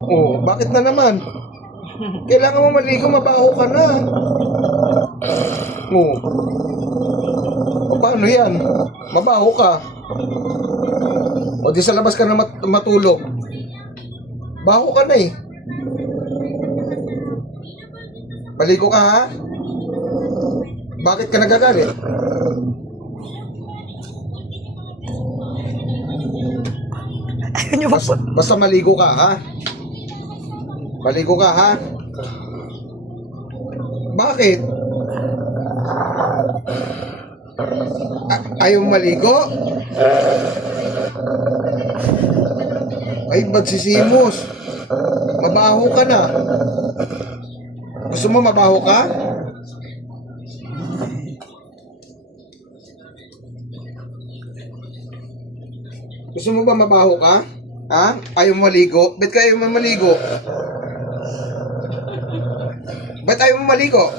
Oh, bakit na naman? Kailangan mo maligo, mabaho ka na. Oh. O, paano yan? Mabaho ka. O di sa labas ka na matulog. Baho ka na eh. Maligo ka ha? Bakit ka nagagalit? Basta maligo ka ha? Maligo ka ha? Bakit? Ayaw maligo? Ay, magsisimos. Mabaho ka na. Gusto mo mabaho ka? Gusto mo ba mabaho ka? Ha? Ayaw maligo? Ba't ka ayaw mo maligo? Ba't ayaw mo maligo?